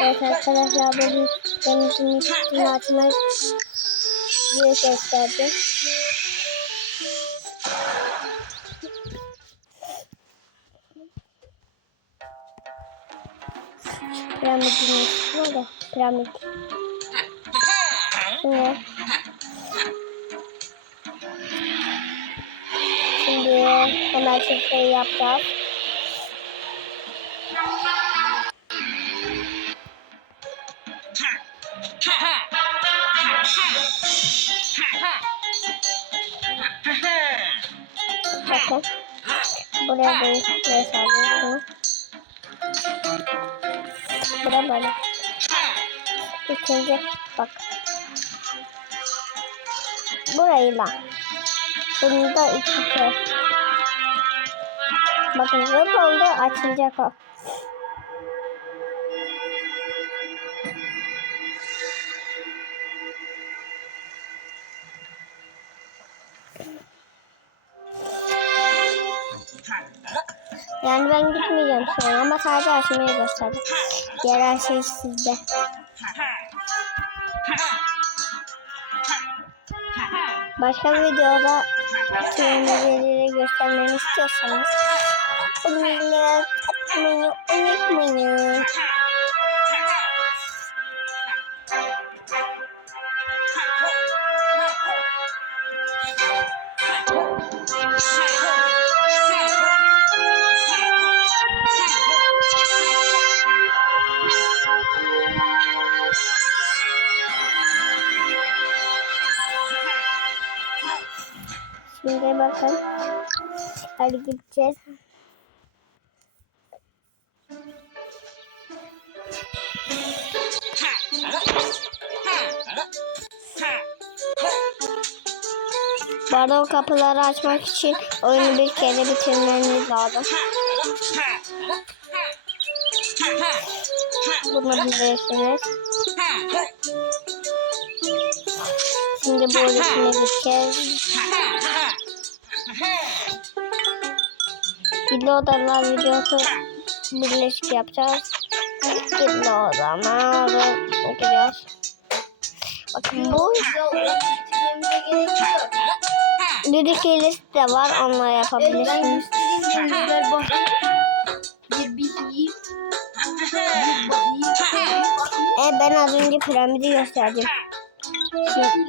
Evet arkadaşlar bugün denizin üstünü açmak diye gösterdim. Piramidin üstü da piramit. Şimdi Şimdi hemen şifreyi yapacağız. Bakın. Buraya da neyse bunu. Buraya böyle. İkinci bak. Burayı da. Bunu da iki kez. Bakın yok oldu açılacak o. Yani ben gitmeyeceğim şu ama sadece açmayı gösterdim. Diğer her şey sizde. Başka bir videoda tüyümleri göstermeni istiyorsanız bunu atmayı unutmayın. Şimdi bakın. Hadi gideceğiz. Bu arada o kapıları açmak için oyunu bir kere bitirmeniz lazım. Bunu bilirsiniz. Şimdi bu oyuna gideceğiz. Gidli odalar videosu birleşik yapacağız. Gidli odalar gidiyoruz. Bakın bu Düdük hilesi de var onunla yapabilirsiniz. E, ben az önce piramidi gösterdim. Şimdi,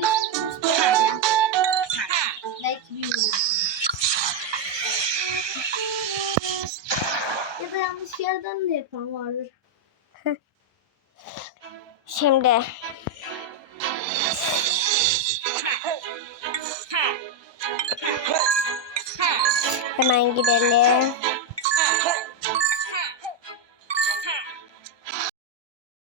yanlış yerden de yapan vardır. şimdi hemen gidelim.